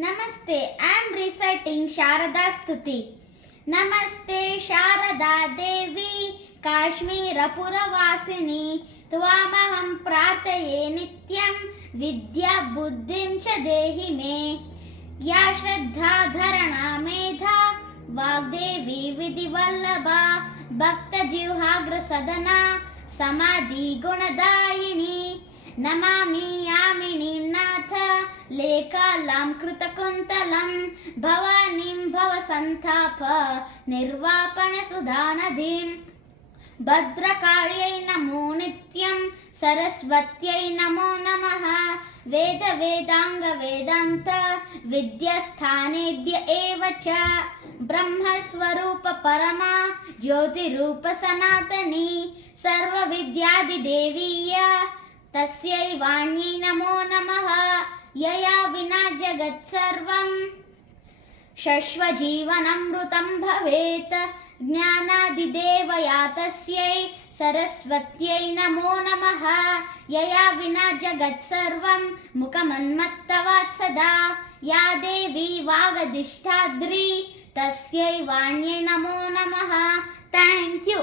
Namaste, I am reciting Sharada Stuti. Namaste Sharada Devi, Kashmira Puravasini, Tvamaham Prarthaye Nityam, Vidya Buddhim Cha Dehi Me. Ya Shraddha Dharana Medha, Vagdevi Vidivallabha, Bhakta Jivhagra Sadana, Samadhi Gunadayini. Namami Yamini Natha Lekalam Krutakuntalam Bhavanim Bhavasantapa Nirvapana Sudhanadim Bhadrakalyai Namo Nityam Saraswatyai Namo Namaha Veda Vedanga Vedanta Vidyasthanebhya Evacha Brahma Swarupa Parama Jyoti Rupa Sanatani Sarva Vidyadi Deviya तस्यै वाण्यै नमो नमः यया विना जगत् सर्वं शश्वजीवनमृतं भवेत् ज्ञानादिदेवया तस्यै सरस्वत्यै नमो नमः यया विना जगत् सर्वं मुखमन्मत्तवात् सदा या देवी वागधिष्ठात्री तस्यै वाण्यै नमो नमः। Thank you.